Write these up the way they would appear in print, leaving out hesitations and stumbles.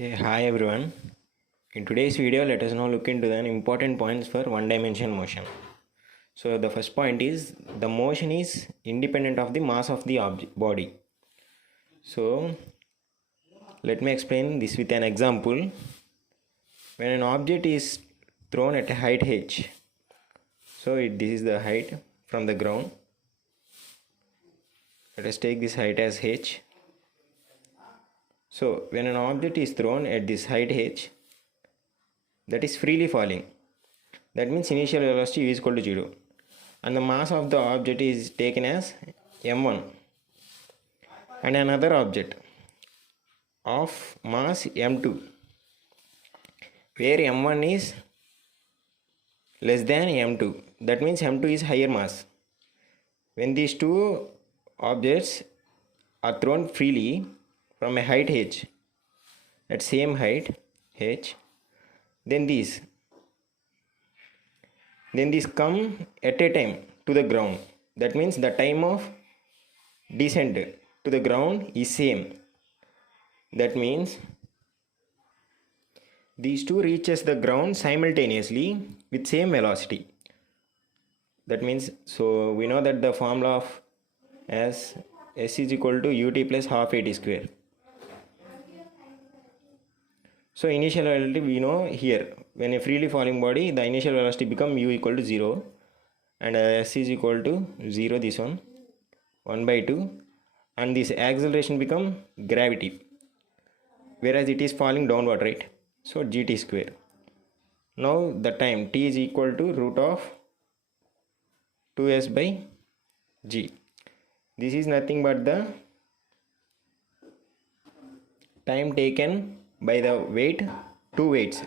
Okay, hi everyone. In today's video, let us now look into the important points for one-dimensional motion. So the first point is the motion is independent of the mass of the body. So let me explain this with an example. When an object is thrown at a height h, this is the height from the ground. Let us take this height as h. So when an object is thrown at this height h, that is freely falling. That means initial velocity is equal to 0. And the mass of the object is taken as m1. And another object of mass m2, where m1 is less than m2. That means m2 is higher mass. When these two objects are thrown freely from a height h, at same height h, then these come at a time to the ground. That means the time of descent to the ground is same. That means these two reaches the ground simultaneously with same velocity. That means, so we know that the formula of as s is equal to ut plus half at square. So initial velocity we know here, when a freely falling body, the initial velocity become u equal to 0 and s is equal to 0, this one 1 by 2, and this acceleration become gravity, whereas it is falling downward, right? So gt square. Now the time t is equal to root of 2s by g. This is nothing but the time taken by the weight, two weights,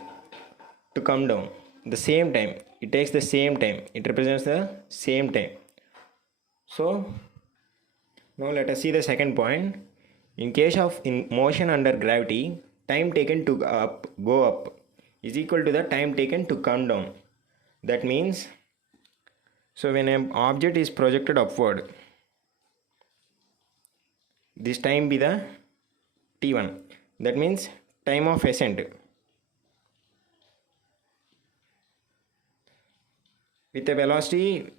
to come down. The same time, it takes the same time, it represents the same time. So now let us see the second point. In case of motion under gravity, time taken to go up is equal to the time taken to come down. That means, so when an object is projected upward, this time be the t1. That means time of ascent. With a velocity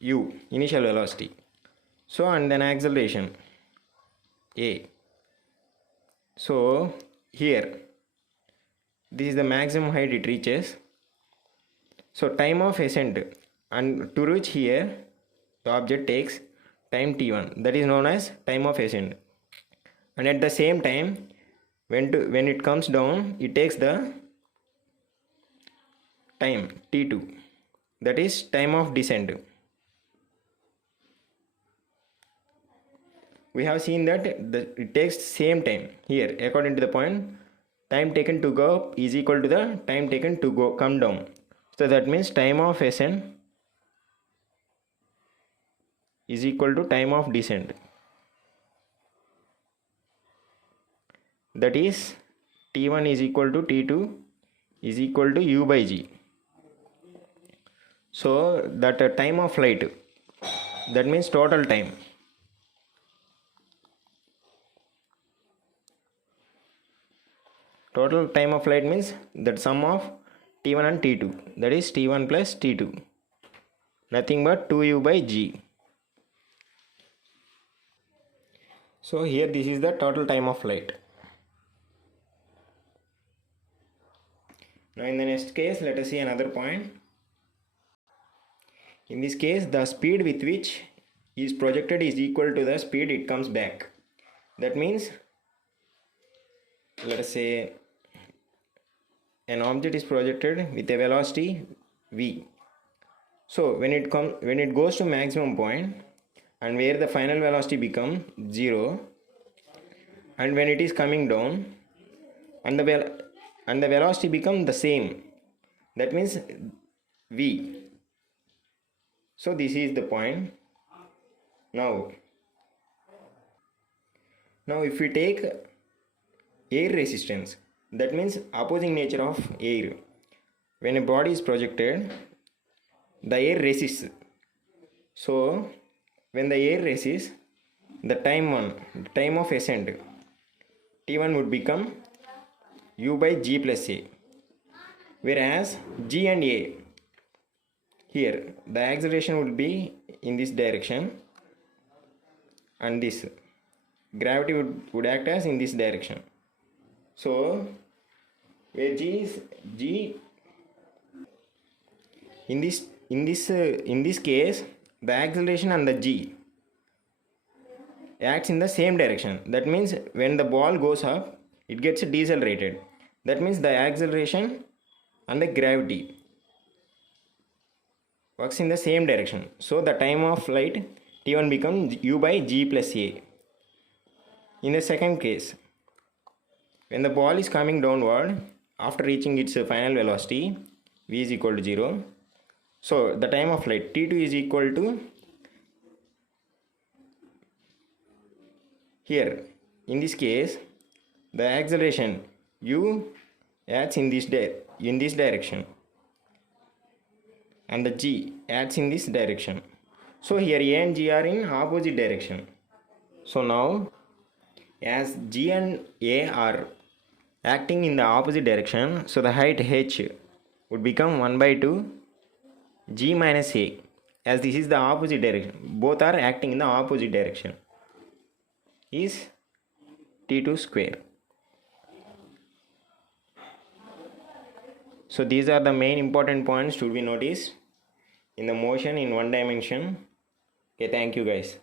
u, initial velocity. So and then acceleration a. So here, this is the maximum height it reaches. So time of ascent, and to reach here, the object takes time t1. That is known as time of ascent. And at the same time, when it comes down, it takes the time t2. That is time of descent. We have seen that it takes same time here. According to the point, time taken to go up is equal to the time taken to come down. So that means time of ascent is equal to time of descent. That is t1 is equal to t2 is equal to u by g. So that time of flight, that means total time. Total time of flight means that sum of t1 and t2, that is t1 plus t2, nothing but 2u by g. So here this is the total time of flight. Now in the next case, let us see another point. In this case, the speed with which is projected is equal to the speed it comes back. That means, let us say an object is projected with a velocity v. So when it goes to maximum point, and where the final velocity become 0, and when it is coming down, and the velocity become the same, that means v. So this is the point. Now if we take air resistance, that means opposing nature of air. When a body is projected, the air resists. So when the air resists, the time of ascent t1 would become u by g plus a. Whereas g and a, here the acceleration would be in this direction and this gravity would act as in this direction. So where g is g, in this case the acceleration and the g acts in the same direction. That means when the ball goes up, it gets decelerated. That means the acceleration and the gravity works in the same direction. So the time of flight t1 becomes u by g plus a. In the second case, when the ball is coming downward after reaching its final velocity v is equal to 0, so the time of flight t2 is equal to, here in this case the acceleration u acts in this direction and the g acts in this direction. So here a and g are in opposite direction. So now as g and a are acting in the opposite direction, so the height h would become 1 by 2 g minus a, as this is the opposite direction, both are acting in the opposite direction, is t2 square. So these are the main important points to be noticed in the motion in one dimension. Okay, thank you guys.